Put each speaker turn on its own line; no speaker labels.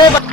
अरे